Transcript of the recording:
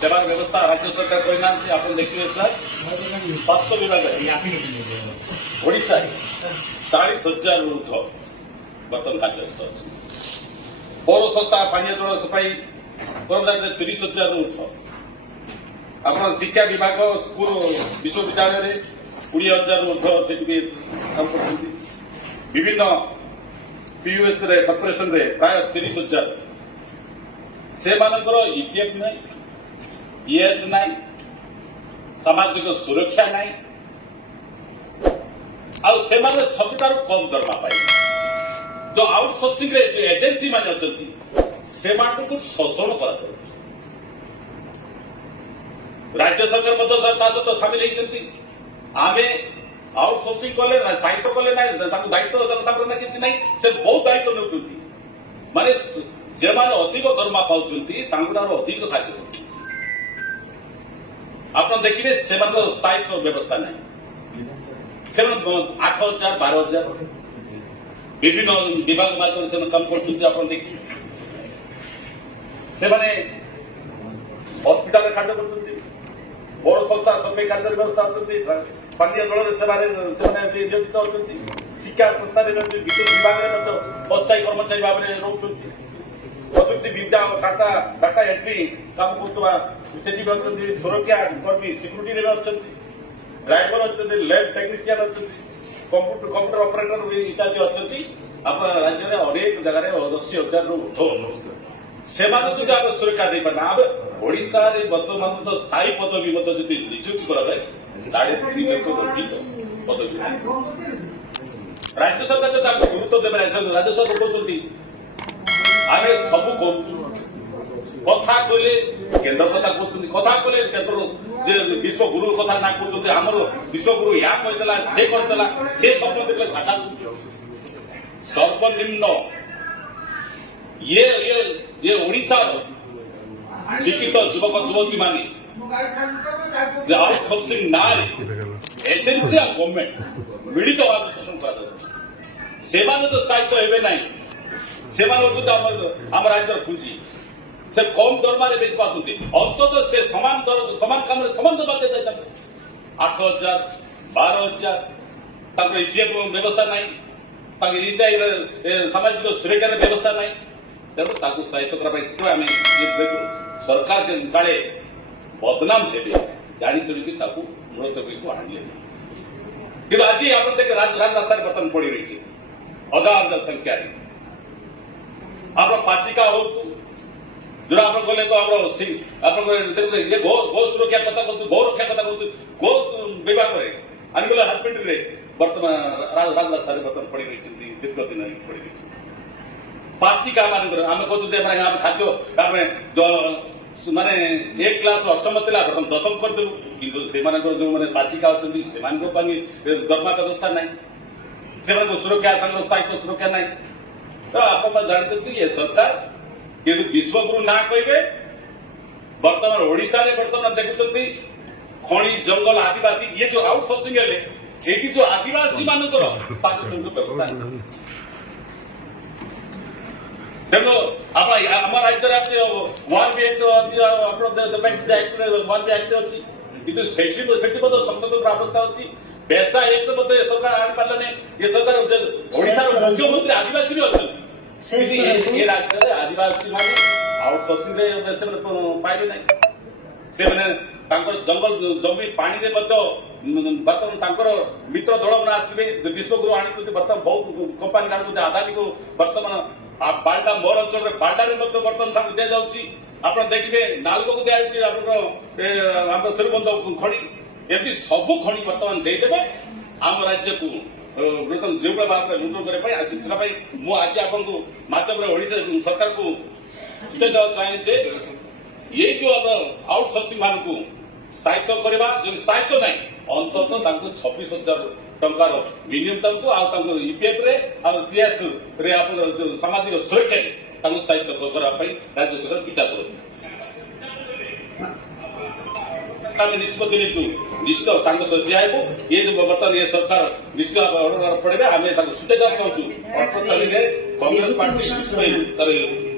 सेवार व्यवस्था राज्य सरकार करना आप देखिए सर स्वास्थ्य विभाग ओडिशा 40,000 ऊर्ध बर्तन कार्यरत अच्छी पौर संस्था पानी जल सफाई कर्मचारी 30,000 ऊर्ध आप शिक्षा विभाग स्कूल विश्वविद्यालय 20,000 ऊर्ध से काम कर विभिन्न पीयूएस कर्पोरेशन रे प्राय 30,000 से मानकर ईपीएफ नहीं ईएस नहीं सामाजिक सुरक्षा नहीं आउ से माने सबुठार कम दरमा पाए जो आउटसोर्सिंग रे जो एजेंसी माने अछंती से माटू शोषण करा राज्य सरकार सहित सामिल होती आमे आउटसोर्सिंग कले ना साहित्य कले ना दायित्व किसी ना से बहुत दायित्व नौकरी माने जे माने अधिक दरमा पाउछंती तांगुडार अधिक खाद्य कर आप देखिए से स्थायित्व व्यवस्था नहीं से 8,000 12,000 विभिन्न विभाग माध्यम से काम करते आप देखिए से माने हॉस्पिटल खाद्य कर बड़ संस्था सफाई कार्य व्यवस्था अच्छी पानी जल से नियोजित अच्छी शिक्षा संस्था विद्युत विभाग अस्थायी कर्मचारी भाव में रोचे प्रযুক্তি विद्या डाटा डाटा एंट्री काम कर सुरक्षा कर्मी सिक्यूरीटी अच्छा ड्राइवर अच्छा लैब टेक्नीशियन अच्छा कंप्यूटर ऑपरेटर इत्यादि अच्छा आप राज्य में अनेक जगह 80,000 रु ऊर्ध से आप सुरक्षा दे पाना ओडिशा रे वर्तमान तो स्थायी पदवी नियुक्ति कराए 3.5 लाख अधिक पदवी राज्य सरकार जो गुरुत्व देवे राज्य सरकार कहते आम सब कथा कहले केन्द्र कथा कथा कहले केन्द्र विश्व गुरु कथा ना कहते आमर विश्व गुरु या कहला से करदेला से स्वप्न देखले साकार सर्वनिम्न ये ओडिशा शिक्षित युवक युवती माने आउटसोर्सिंग ना एजेंसी और गवर्नमेंट मिलित भाव शोषण कर तो स्थायित्व हे ना से आम राज्य पूंजी से कम दरमा बेच पाते अंततः से समान काम समान दरमा दे 8,000 12,000 ईपीएफ व्यवस्था ना सामाजिक सुरक्षा व्यवस्था ना तेणु स्थायित्व करने आम सरकार काले बदनाम हे जाशुणी मुलतवी को आणले कि आज आप देखे राजरास्ता बर्तमान पड़ रही हजार संख्या आप पाचिका हो जो आप गले तो आप ये गो सुरक्षा कथा कहते गो रक्षा कथा कहते गो विभाग में आम गले हजबेंड्री बर्तमान राजरास्ता बर्तमान पड़ रही दीर्घ दिन पड़ रही पाचिका मान आम कहते खाद्य माने 1 क्लास अष्टम था बर्तमान 10म करदेलु कि जो मैंने पाचिका अच्छी से दरमा व्यवस्था ना से सुरक्षा स्थायित्व सुरक्षा ना तो आप जानते ये सरकार कि विश्वगुरु ना कहे बर्तमान ओडिशा रे बर्तमान देखुं खनि जंगल आदिवासी ये जो आउटसोर्सिंग है ये जो आदिवासी मानकर व्यवस्था तेणु आम राज्य वन बी एक्ट अच्छी कि संसद अवस्था अच्छी पैसा एक सरकार आनी पारे ये सरकार ओडिशा मुख्यमंत्री आदिवासी भी अच्छा ये राज्य में आदिवासी मान आउटसोर्सिंग पाइबे ना से जंगल जमी पानी बर्तमान मित्र दल मैंने आसवे विश्वगुरु आनी बर्तमान बहुत कंपानी आनी आदानी को बर्तमान बाल्टा मोर अंचल बाल्टारे बर्तमान दि जाऊँगी आप देखिए नालको को दिखाई सिरबंध खड़ी एमती सब खनि बर्तमान देदेवे आम राज्य को जो भाव में लुट करने मुझे आपको माध्यम ओडिशा सरकार को सूचना देवा चाहे ये जो आउटसोर्सिंग मान को स्थायित्व करवा जो स्थायित्व ना अंततः 26,000 टंकार मिनिमम ईपीएफ सीएस सामाजिक सुरक्षा स्थायित्व करने राज्य सरकार विचार कर निष्पत्ति निश्चित दिहब ये जो बर्तमान ये सरकार निश्चित पड़े आम सूचना कहूँ 18 तारीख कांग्रेस पार्टी